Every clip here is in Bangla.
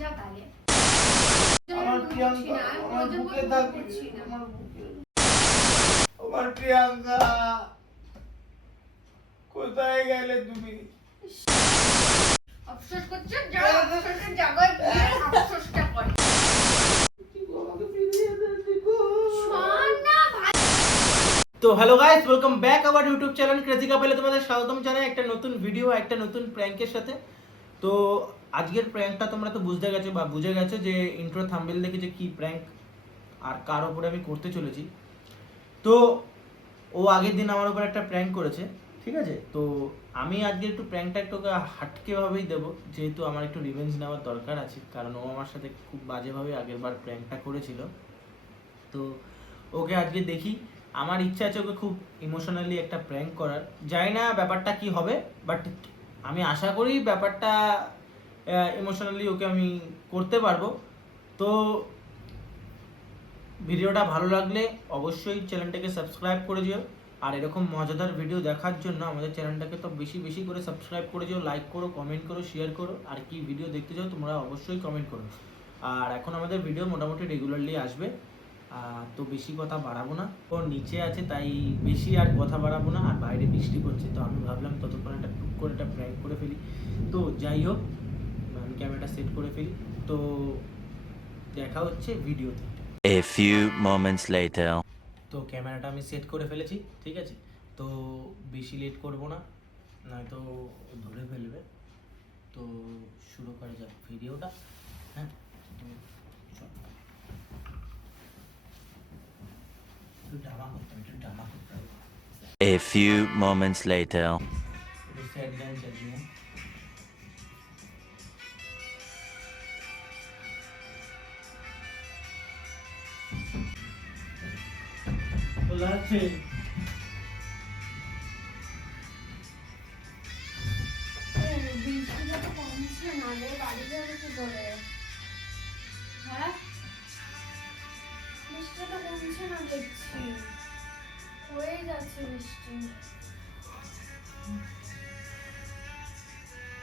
যা তাহলে আমার প্রিয়াঙ্কা আমার বুকে থাকবে আমার প্রিয়াঙ্কা কোথায় গেলে তুমি? অফসোস করছো, যাও অফসোসের জায়গায় গিয়ে অফসোসটা করো। তো hello guys, welcome back our YouTube channel crazy কাপেলে তোমাদের স্বাগতম জানাই একটা নতুন ভিডিও, একটা নতুন প্র্যাঙ্কের সাথে। তো আজকের প্র্যাঙ্কটা তোমরা তো বুঝতে গেছো বা বুঝে গেছো যে ইন্ট্রো থাম্বনেল দেখে যে কি প্র্যাঙ্ক আর কার উপরে আমি করতে চলেছি। তো ও আগের দিন আমার উপর একটা প্র্যাঙ্ক করেছে, ঠিক আছে? তো আমি আজকে একটু প্র্যাঙ্কটা একটু হাটকেভাবেই দেবো, যেহেতু আমার একটু রিভেঞ্জ নেওয়ার দরকার আছে, কারণ ও আমার সাথে খুব বাজেভাবে আগের বার প্র্যাঙ্কটা করেছিল। তো ওকে আজকে দেখি, আমার ইচ্ছা আছে ওকে খুব ইমোশনালি একটা প্র্যাঙ্ক করার। জানি না ব্যাপারটা কি হবে, বাট আমি আশা করি ব্যাপারটা ইমোশনালি ওকে আমি করতে পারবো। তো ভিডিওটা ভালো লাগলে অবশ্যই চ্যানেলটাকে সাবস্ক্রাইব করে দিও, আর এরকম মজাদার ভিডিও দেখার জন্য আমাদের চ্যানেলটাকে তো বেশি বেশি করে সাবস্ক্রাইব করে দিও, লাইক করো, কমেন্ট করো, শেয়ার করো, আর কি ভিডিও দেখতে চাও তোমরা অবশ্যই কমেন্ট করো। আর এখন আমাদের ভিডিও মোটামুটি রেগুলারলি আসবে, তো বেশি কথা বাড়াবো না। ও নিচে আছে তাই বেশি আর কথা বাড়াবো না, আর বাইরে বৃষ্টি পড়ছে, তো আমি ভাবলাম ততক্ষণ একটা টুক করে একটা প্র্যাঙ্ক করে ফেলি। তো যাই হোক, আমি ক্যামেরাটা সেট করে ফেলি। তো দেখা হচ্ছে ভিডিওতে। A few moments later. তো ক্যামেরাটা আমি সেট করে ফেলেছি, ঠিক আছে? তো বেশি লেট করব না, নয়তো ধরে ফেলবে। তো শুরু করা যাক ভিডিওটা। হ্যাঁ, তো চল। একটু ড্রামা করতে হবে। A few moments later. একটু স্যাড গান চালিয়ে। খোলা আছে? বৃষ্টিটা তো কমছে না রে, বাড়ি যাবে কি করে? হ্যাঁ, বৃষ্টিটা তো কমছে না দেখছি, হয়ে যাচ্ছে বৃষ্টি।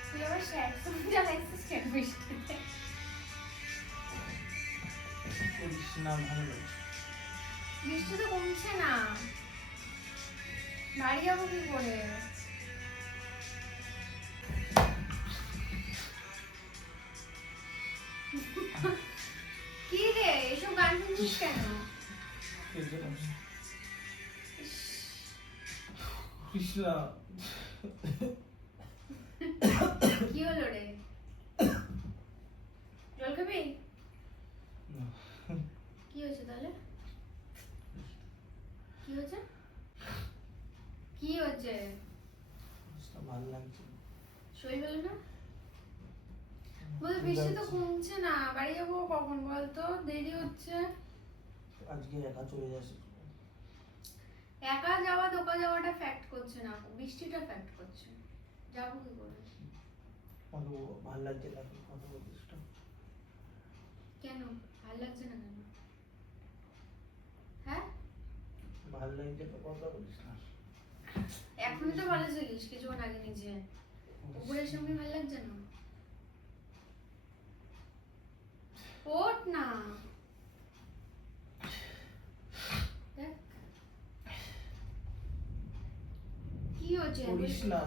তুই আবার স্যাড সং চালাইছিস কেন বৃষ্টিতে? করিস না, ভালো লাগছে। বৃষ্টি তো কমছে না, বাড়ি যাবো কি করে? কি রে, এসব গান শুনছিস কেন? করিস না। কি হলো রে, জল খাবি? কি হয়েছে তাহলে? কি হয়েছে? কি হচ্ছে? ভালো লাগছে। শরীর ভালো না? বল, বৃষ্টি তো কমছে না, বাড়ি যাবো কখন বলতো? দেরি হচ্ছে। আজকে একা চলে যাচ্ছি। একা যাওয়া দোকা যাওয়াটা ফ্যাক্ট করছে না, বৃষ্টিটা ফ্যাক্ট করছে। যাবো কি করে? ভালো লাগছে না কথা বলছিস। কেন ভালো লাগছে না কেন? হ্যাঁ, ভালো লাগছে তো কথা বলিস না। এখনই তো ভালো ছিলিস কিছুক্ষণ আগে, নিজে উপরের সামনে ভালো লাগছে না। ওঠ না, দেখ কি হচ্ছে। করিস না।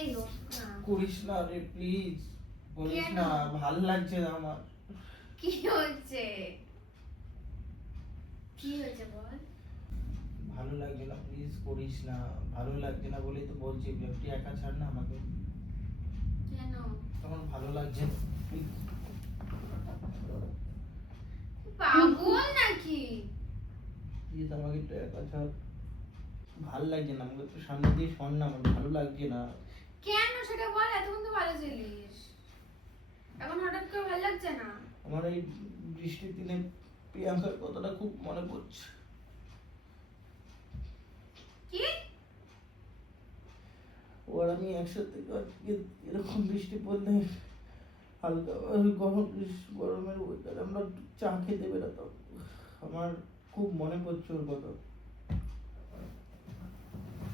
এই ওঠ না, করিস না রে প্লিজ, বলিস না, ভালো লাগছে না আমার। কি হচ্ছে? কি হয়েছে বল? ভালো লাগছে না, প্লিজ করিস না। ভালো লাগছে না বলেই তো বলছি, তুই একা ছাড় না আমাকে। কেন? তখন ভালো লাগছে না, please। পাগল নাকি? প্লিজ আমাকে একটু একা ছাড়। ভালো লাগছে না, আমাকে একটু সামনে দিয়ে শোন না, আমার ভালো লাগছে না। কেন সেটা বল, এতক্ষণ তো ভালো ছিলিস, এখন হঠাৎ করে ভালো লাগছে না? আমার এই বৃষ্টির দিনে প্রিয়াঙ্কার কথাটা খুব মনে পড়ছে। কি? ওর আমি একসাথে এরকম বৃষ্টি পড়লে হালকা গরমের ওয়েদারে আমরা চা খেতে বেরোতাম, আমার খুব মনে পড়ছে ওর কথা।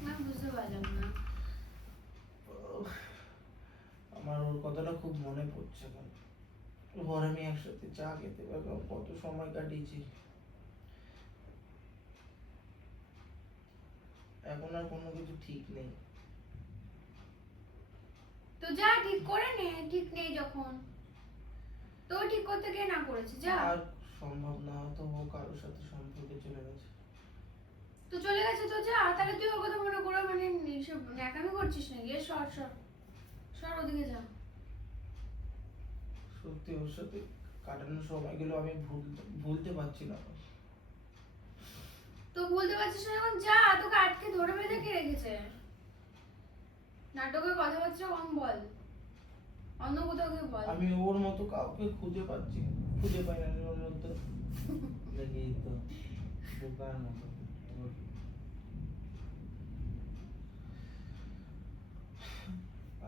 না বুঝতে পারলাম না। খুব মনে পড়ছে এখন। ঘরে আমি একসাথে চা খেতে পারলাম, কত সময় কাটিয়েছি। এখন আর কোনো কিছু ঠিক নেই। তো যা ঠিক করে নে, ঠিক নেই যখন তো ঠিক করতে কে না করেছে, যা। আর সম্ভব না, হয়তো ও কারোর সাথে সম্পর্কে চলে গেছে। তো চলে গেছে তো যা, তাহলে তুই ওর কথা মনে করে মানে সব ন্যাকামি করছিস নাকি? এ সর সর সর, ওদিকে যা। সত্যি ওর সাথে কাটানো সময়গুলো আমি ভুলতে পারছি না। তো বলতে পারছিস না যখন, যা। তোকে আটকে ধরে বেঁধে কে রেখেছে? নাটকের কথাবার্তা কম বল, অন্য কোথাও গিয়ে বল। আমি ওর মতো কাউকে খুঁজে পাচ্ছি না, খুঁজে পাই না ওর মধ্যে। দেখি তো বোকার মতো।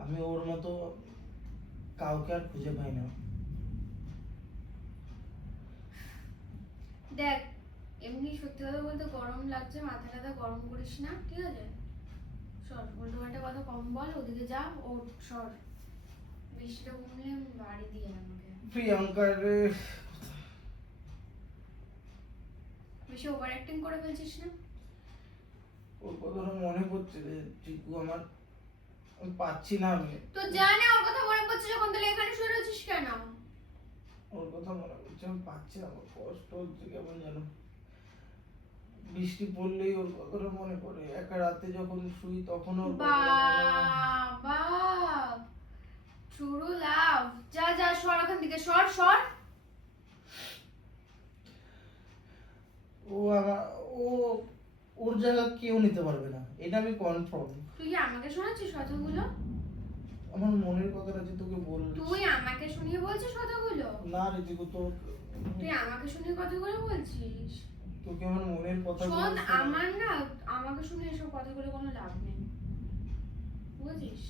আমি ওর মতো কাউকে আর খুঁজে পাই না। দেখ, এমনি সত্যি কথা বলতে গরম লাগছে, মাথাটা গরম করিস না, ঠিক আছে? সর, উল্টো পাল্টা কথা কম বল, ওদিকে যা। ও সর, বৃষ্টিটা কমলে বাড়ি দিয়ে আমাকে। প্রিয়াঙ্কা রে, বেশি ওভার অ্যাক্টিং করে ফেলছিস না? ওর কথাটা মনে পড়ছে রে চিকু আমার, আমি পাচ্ছি না। আমি তো যা না, ওর কথা মনে পড়ছে যখন, তাহলে এখানে শুয়ে রয়েছিস কেন? ওর কথা মনে পড়ছে, আমি পাচ্ছি না, আমার কষ্ট হচ্ছে কেমন যেন। বৃষ্টি পড়লেই ওর কথাটা মনে পড়ে, একা রাতে যখন শুই তখন ওর কথাটা মনে পড়ে। বাবা, ট্রু লাভ। যা যা, সর ওখান থেকে, সর সর। ও আমার, ও ওর জায়গা কেউ নিতে পারবে না, এটা আমি কনফার্ম। তুই কি আমাকে শোনাচ্ছিস কথাগুলো? আমার মনের কথাটা যে তোকে বলছি। তুই আমাকে শুনিয়ে বলছিস কথাগুলো? না রে চিকু, তোর তুই আমাকে শুনিয়ে কথাগুলো বলছিস? তোকে আমার মনের কথা শোন, আমার না, আমাকে শুনে এসব কথাগুলো কোনো লাভ নেই, বুঝিস?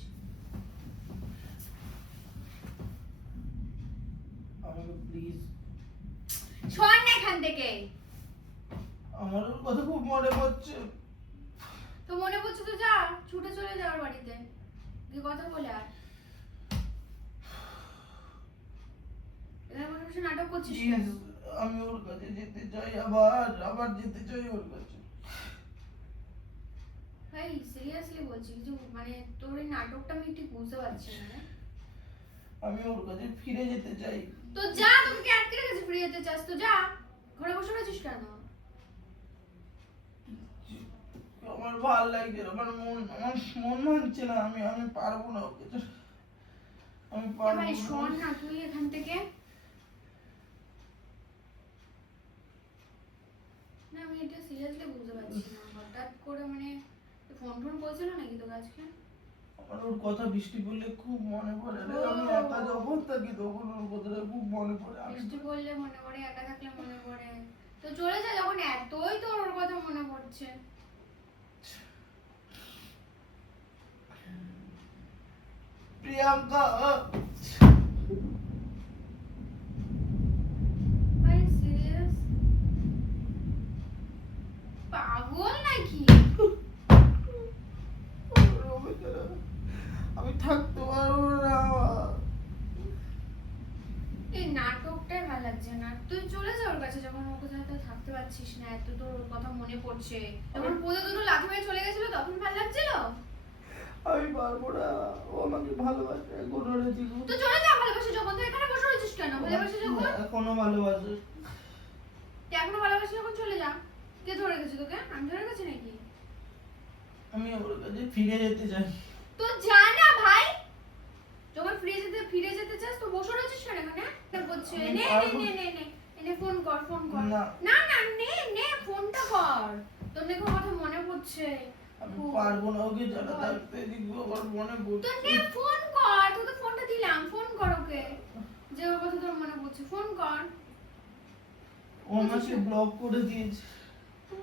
আমাকে প্লিজ, সর না এখান থেকে। আমার ওর কথা খুব মনে পড়ছে। তো মনে পড়ছে তো যা, ছুটে চলে যা ওর বাড়িতে, গিয়ে কথা বলে আয়। এখানে বসে বসে নাটক করছিস কেন? Please, আমি ওর কাছে যেতে চাই, আবার যেতে চাই ওর কাছে। ভাই সিরিয়াসলি বলছি, কিছু মানে তোর এই নাটকটা আমি ঠিক বুঝতে পারছি না রে। আমি ওর কাছে ফিরে যেতে চাই। তো যা, তোকে কি আটকে রেখেছে? ফিরে যেতে চাস তো যা, ঘরে বসে রয়েছিস কেন? আমার ভালো লাগছে না, আমার মন মানছে না, আমি পারবো না ওকে ছাড়া। আমি পারবো ভাই না। শোন না, তুই এখান থেকে না, আমি এটা সিরিয়াসলি বুঝতে পারছি না, হঠাৎ করে মানে ফোন টোন করেছিল নাকি তোর আজকে? আমার ওর কথা বৃষ্টি পড়লে খুব মনে পড়ে রে, আমি ও। একা যখন থাকি তখন ওর কথাটা খুব মনে পড়ে। বৃষ্টি পড়লে মনে পড়ে, একা থাকলে মনে পড়ে? তো চলে যা, যখন এতই তোর ওর কথা মনে পড়ছে। প্রিয়াঙ্কা, ভাই সিরিয়াস পাগল নাকি? আমি থাকতে পারবো না। এই নাটকটাই ভালো লাগছে না। তুই চলে যা ওর কাছে, যখন ওর কাছে হয়তো থাকতে পারছিস না, এত তোর ওর কথা মনে পড়ছে। যখন পোদে দুটো লাথি মেরে চলে গেছিল তখন ভালো লাগছিল? আমি পারবো না, ও আমাকে ভালোবাসে এখনো রে চিকু। তো চলে যা, ভালোবাসে যখন। তুই এখানে বসে রয়েছিস কেন? ভালোবাসে যখন, এখনো ভালোবাসে। তুই এখনো ভালোবাসে যখন চলে যা। কে ধরে গেছে তোকে? আমি ধরে গেছি নাকি? আমি ওর কাছে ফিরে যেতে চাই। তো যা না ভাই, যখন ফিরে যেতে চাস তো বসে রয়েছিস কেন এখানে? কে বলছে নে নে নে নে নে, ফোন কর ফোন কর। না। না না, নে নে ফোনটা কর, তোর নাকি কথা মনে পড়ছে। আমি পারবো না ওকে ছাড়া থাকতে, চিকু আমার মনে তো পড়ছে। নে ফোন কর, তোকে ফোনটা দিলাম, ফোন কর ওকে, যে ওর কথা তোর মনে পড়ছে, ফোন কর। ও আমাকে ব্লক করে দিয়েছে।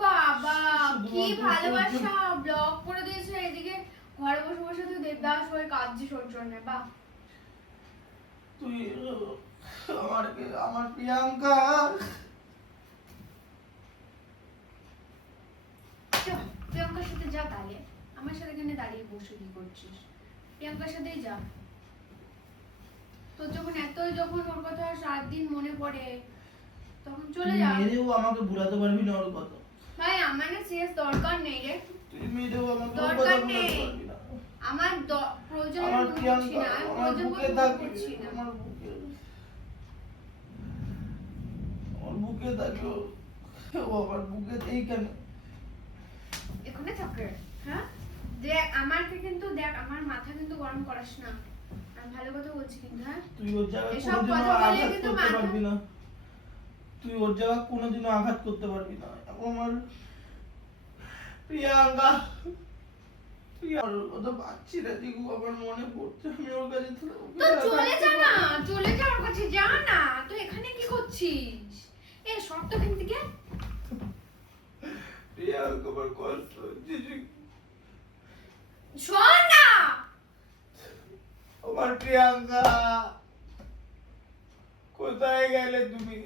বাবা কি শুধুমাত্র ভালোবাসা, ব্লক করে দিয়েছে। এদিকে ঘরে বসে বসে তুই দেবদাস হয়ে কাঁদছিস ওর জন্য। বাহ, তুই আমার প্রিয়াঙ্কা। চল প্রিয়াঙ্কার সাথে যা, তাহলে আমার সাথে এখানে দাঁড়িয়ে বসে কি করছিস? প্রিয়াঙ্কার সাথেই যা। তোর যখন ওর কথা রাত দিন মনে পড়ে তখন চলে যা। মেরেও আমাকে ভুলাতে পারবি না ওর কথা। ভাই আমার না সিরিয়াস দরকার নেই রে, তুই মেরেও আমাকে ওর দরকার কথা নেই। ভুলাতে পারবি না। আমার প্রয়োজন আমার মনে প্রিয়াঙ্কা, করছি না, আমি আমার প্রয়োজন বুকে মনে থাকবি, করছি না। আমার বুকে থাকো। ও আমার বুকেতেই কেন? এখানে থাকে, হ্যাঁ দেখ আমাকে কিন্তু দেখ আমার মাথা কিন্তু গরম করাস না, আমি ভালো কথা বলছি কিন্তু। হ্যাঁ তুই ওর জায়গায় এসব কোনোদিনও কথা বলে আঘাত কিন্তু করতে মাথা- পারবি না। তুই ওর জায়গায় কোনোদিনও আঘাত করতে পারবি না। আমার প্রিয়াঙ্কা, ওর কথা ভাবছি না দিগু, আমার মনে পড়ছে। আমি ওর কাছে তো চলে যা না, চলে যা ওর কাছে, যা না। তুই এখানে কি করছিস? এ শর্ত এখান থেকে। প্রিয়াঙ্কা, আমার কষ্ট হচ্ছে। শোন না, আমার প্রিয়াঙ্কা, কোথায় গেলে তুমি?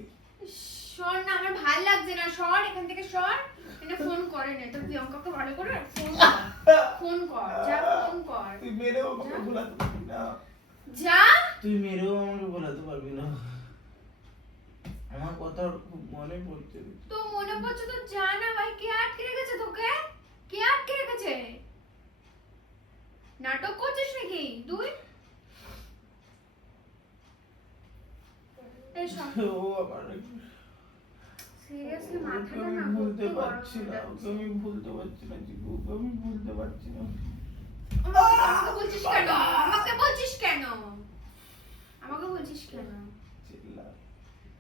সর না, আমার ভাল লাগছে না, সর এখান থেকে সর। এটা ফোন করে নে তোর প্রিয়ঙ্কাকে ভালো করে ফোন কর, ফোন কর, যা ফোন কর। তুই মেরেও আমাকে ভুলাতে পারবি না। যা, তুই মেরেও আমাকে ভুলাতে পারবি না। আমার কথা ওর খুব মনে পড়ছে। তো মনে পড়ছে তো যা না ভাই। কে আটকে রেখেছে তোকে? কে আটকে রেখেছে? নাটক করছিস নাকি তুই? এই সব ও আমার সিরিয়াসলি ওকে মাথাটা আমি না ভুলতে ভর্তি গরম পারছি হয়ে না, যাচ্ছে। ওকে আমি ভুলতে পারছি না জিগু, ওকে আমি ভুলতে পারছি না। আমাকে বলছিস কেন? আমাকে বলছিস কেন? আমাকে বলছিস কেন? চিল্লা।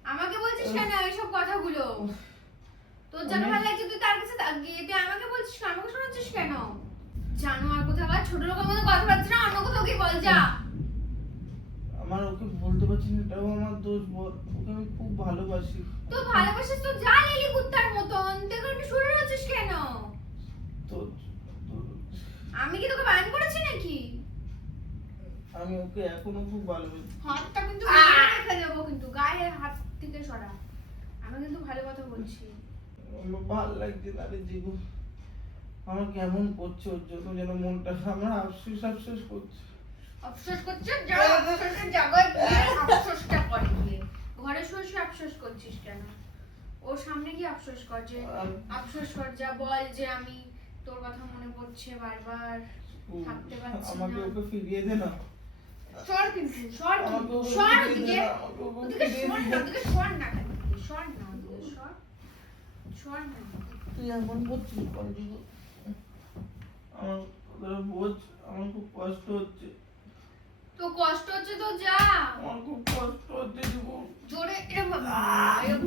আমাকে বলছিস কেন এইসব কথাগুলো? তোর যাকে ভালো লাগছে তুই তার কাছে গিয়ে তুই আমাকে বলছিস কেন? আমাকে শোনাচ্ছিস কেন? জানো আর কোথাও ছোট লোকের মতো কথা বলছিস না, অন্য কোথাও গিয়ে বল যা। আমার ওকে বলতে পারছি না, এটাও আমার দোষ। বল, ওকে আমি খুব ভালোবাসি। তো ভালোবাসিস তো যা লিলি কুত্তার মতন, তুই এখন শুরু হচ্ছিস কেন? তো আমি কি তোকে বারণ করেছি নাকি? আমি ওকে এখনো খুব ভালোবাসি। হাতটা কিন্তু গায়ে রেখে দেবো, কিন্তু গায়ে হাত থেকে সরা। আমি কিন্তু ভালো কথা বলছি। আমার ভালো লাগছে না রে জিগু। আমার কেমন করছে ওর জন্য, যেন মনটা আমার আফসোস আফসোস করছে। আফসোস করছিস? যা আফসোসের জায়গায় গিয়ে আফসোসটা কর গিয়ে। ঘরে শুয়ে শুয়ে আফসোস করছিস কেন? ওর সামনে কি আফসোস কর, যে আফসোস কর, যা বল যে আমি তোর কথা মনে পড়ছে বারবার, থাকতে পারছি আমাকে না। ওকে ফিরিয়ে দে না। সর কিন্তু, সর কিন্তু, আমাকে ওকে সর ফিরিয়ে দে ওদিকে, না, আমাকে ওকে ওদিকে ফিরিয়ে সর দে না, না। ওদিকে সর না, ওদিকে সর না, ওদিকে সর, সর না। তুই এমন করছিস কেন জিগু? আমার কথাটা বোঝ, আমার খুব কষ্ট হচ্ছে। তো কষ্ট হচ্ছে তো যা। আমার খুব কষ্ট হচ্ছে জিগু। জোরে এরকম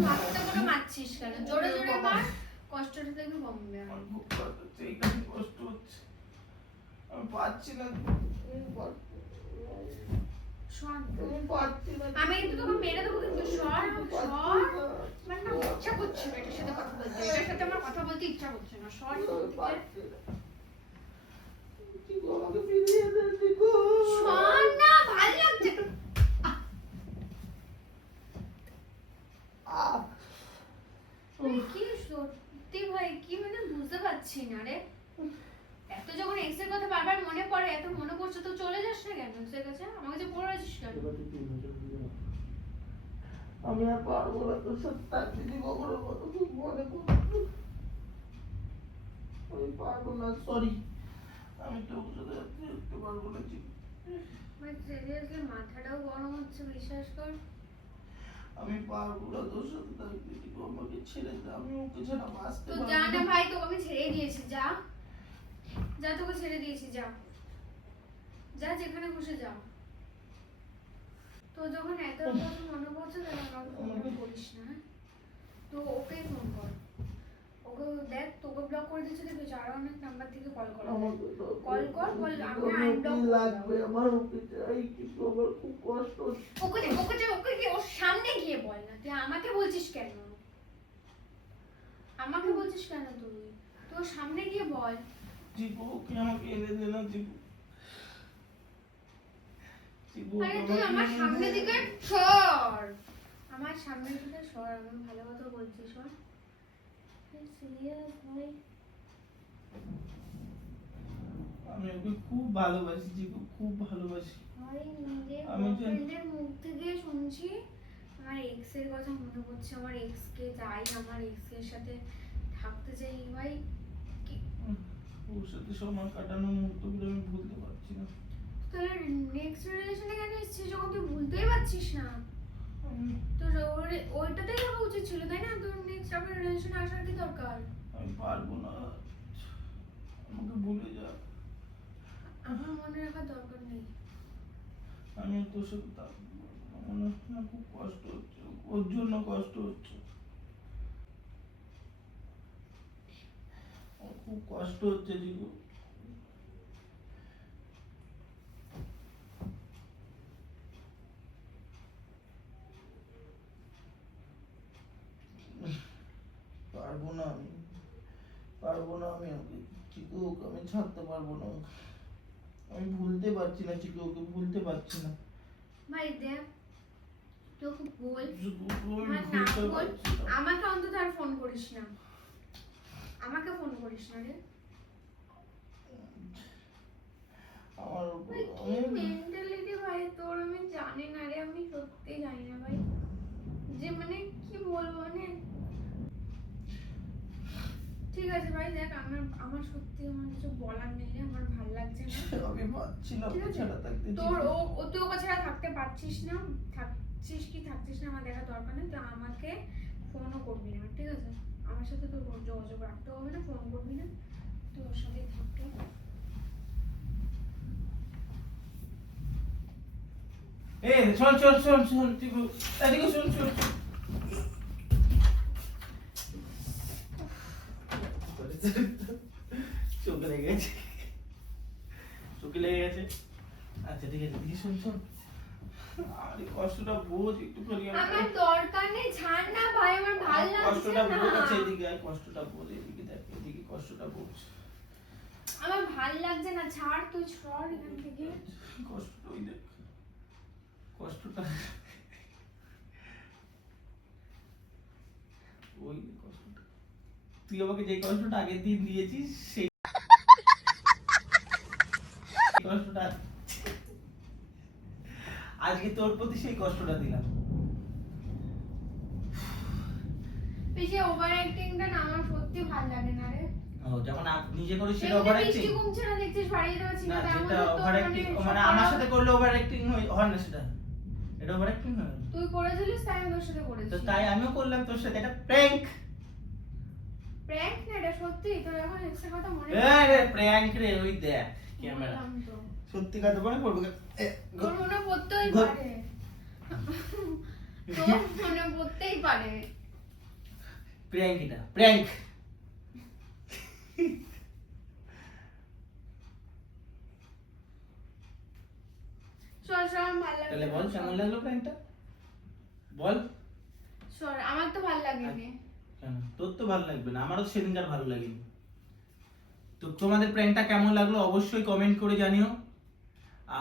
হাতটা করে মারছিস কেন? জোরে জোরে মার, কষ্টটা দেখবি কমবে। আমার খুব কষ্ট হচ্ছে, এইখানে কষ্ট হচ্ছে। আমি পারছি না। সর। আমি পারছি না। আমি কিন্তু তোকে মেরে দেবো কিন্তু, সর সর। মানে না ইচ্ছা করছে না এটার সাথে কথা বলতে, এটার সাথে আমার কথা বলতে ইচ্ছা করছে না, সর এখান থেকে। জিগু, আমাকে ফিরিয়ে দে জিগু। সর না, ভালো লাগছে না। কি সত্যি ভাই, কি মানে বুঝতে পারছি না রে। এত যখন এক্স এর কথা বারবার মনে পড়ে, এত মনে পড়ছে তো চলে যাস না কেন এক্স এর কাছে? আমাকে যে পড়ে আছিস কেন? আমি আর পারবো না তোর সাথে থাকতে, জিগু, আমার কথা খুব মনে পড়ছে। আমি পারবো না, সরি। আমি তোর সাথে থাকতে পারবো না জিগু। মানে সিরিয়াসলি মাথাটাও গরম হচ্ছে, বিশ্বাস কর। আমি পারবো না তোর সাথে থাকতে জিগু, আমাকে ছেড়ে দে। আমি ওকে ছাড়া বাঁচতে তো পারবো যা না না। ভাই, তোকে আমি ছেড়ে দিয়েছি, যা যা, তোকে ছেড়ে দিয়েছি, যা যা, যেখানে খুশি যা। তো যখন এত কথা মনে পড়ছে তাহলে আমাকে ফোন করিস না, হ্যাঁ? তো ওকে ফোন কর, ওকে দেখ, তোকে ব্লক করে দিচ্ছে দেখবি, আরো অনেক নাম্বার থেকে কল কর। আমাকে তো কল কর, বল আমি ওকে আনব্লক লাগবে, আমার ওকে চাই, কিন্তু আমার খুব কষ্ট হচ্ছে। ওকে কি ওর সামনে গিয়ে বল না, তুই আমাকে বলছিস কেন? আমাকে বলছিস কেন তুই? তোর সামনে গিয়ে বল। জিগু, ওকে আমাকে এনে দে না জিগু। জিগু, আরে ওকে তুই আমাকে আমার এনে সামনে দে। দিকে সর, আমার সামনে দিকে সর, আমি ভালো কথা বলছি, সর। সিরিয়াস ভাই, আমি ওকে খুব ভালোবাসি জিগু, খুব ভালোবাসি। ভাই নিজের আমি যে- বয়ফ্রেন্ডের মুখ শুনছি আমার এক্স এর কথা মনে পড়ছে, আমার এক্স কে যাই, আমার এক্স এর সাথে থাকতে চাই ভাই। ওর সাথে সময় কাটানোর মুহূর্তগুলো আমি ভুলতে পারছি না। তাহলে নেক্সট রিলেশনে কেন এসেছিস যখন তুই ভুলতেই পারছিস না? তোর ওইটাতেই থাকা উচিত ছিল, তাই না? তোর নেক্সট আবার রিলেশনে আসার কি দরকার? আমি পারবো না, আমাকে ভুলে যা। আমার মনে রাখার দরকার নেই। আমি আর তোর সাথে থাকবো না, আমার না খুব কষ্ট হচ্ছে, ওর জন্য কষ্ট হচ্ছে, আমার খুব কষ্ট হচ্ছে জিগু। পারবো না আমি, পারবো না আমি, ওকে চিকু, ওকে আমি ছাড়তে পারবো না। আমি ভুলতে পারছি না চিকু, ওকে ভুলতে পারছি না। ভাই দেখ, তোকে বল, চিকু, আমি আমার না ভুলতে বল, পারছি না। আমাকে অন্তত আর ফোন করিস না, আমাকে ফোন করিস না রে। আমার ভাই কি মেন্টালিটি ভাই তোর, আমি জানি না রে, আমি সত্যি জানি না ভাই, যে মানে কি বলবো, মানে ঠিক আছে ভাই দেখ, আমার সত্যি আমার কিছু বলার নেই রে, আমার ভালো লাগছে না। আমি পারছি না ঠিক ওকে আছে? ছাড়া থাকতে। তোর ও তুই ওকে ছাড়া থাকতে পারছিস না, থাকছিস কি থাকছিস না আমার দেখার দরকার নেই, তো আমাকে ফোনও করবি না, ঠিক আছে? আমার সাথে তোর কোনো যোগাযোগ রাখতে হবে না, ফোন করবি না, তুই ওর সাথেই থাকতে। এ শোন শোন শোন শোন চিকু, এদিকে শোন শোন। চোখে লেগে গেছে, চোখে লেগে গেছে। আচ্ছা ঠিক আছে, এদিকে শোন শোন। আরে কষ্টটা বোঝ একটুখানি। আমার দরকার নেই, ছাড় না ভাই, আমার ভালো লাগছে কষ্টটা না। বোঝ, আচ্ছা এদিকে আয়, কষ্টটা বোঝ, এদিকে দেখ, এদিকে কষ্টটা বোঝ। আমার ভালো লাগছে না, ছাড়, তুই সর এখান থেকে। কষ্টটা ওই দেখ, কষ্টটা ওই দেখ কষ্টটা। তুই আমাকে যে কষ্টটা আগের দিন দিয়েছিস সেই কষ্টটা আজকে তোর প্রতি সেই কষ্টটা দিলাম। বেশি ওভার অ্যাক্টিংটা না আমার সত্যি ভালো লাগে না রে। ও যখন নিজে করিস সেটা এমনি ওভার বৃষ্টি অ্যাক্টিং কমছে না, দেখছিস বাড়ি যেতে পারছি না, না, তার যেটা মধ্যে তোর ওভার অ্যাক্টিং মানে আমার সাথে করলে ওভার অ্যাক্টিং হয় না, সেটা এটা ওভার অ্যাক্টিং হয় না। তুই করেছিলিস তাই আমি তোর সাথে তো করেছি। তাই আমিও করলাম তোর সাথে, এটা প্র্যাঙ্ক। প্র্যাঙ্ক না, এটা সত্যি। তোর এখন এক্সের কথা মনে আরে প্র্যাঙ্ক রে, ওই দেখ ক্যামেরা। বললাম তো। সত্যি কথা মনে পড়বে। তোর মনে পড়তেই ঘর। পারে, তোর মনে পড়তেই পারে। প্র্যাঙ্ক, এটা প্র্যাঙ্ক। সর সর, আমার ভালো তাহলে লাগছে বল না, কেমন সর। লাগলো প্র্যাঙ্কটা, বল। সর, আমার তো ভালো লাগেনি। কেন তোর তো ভালো লাগবে না, আমারও সেদিনকার ভালো লাগেনি। তো তোমাদের প্র্যাঙ্কটা কেমন লাগলো অবশ্যই কমেন্ট করে জানিও।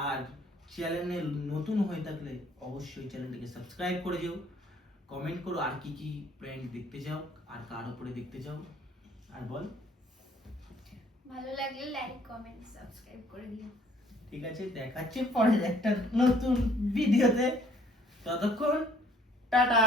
আর চ্যানেলে নতুন হয়ে থাকলে অবশ্যই চ্যানেলটাকে সাবস্ক্রাইব করে যেও। কমেন্ট করো আর কি কি প্র্যাঙ্ক দেখতে চাও, আর কার উপরে দেখতে চাও। আর বল। ভালো লাগলে লাইক কমেন্ট সাবস্ক্রাইব করে দিও। ঠিক আছে, দেখাচ্ছি পরের একটা নতুন ভিডিওতে। ততক্ষণ টাটা।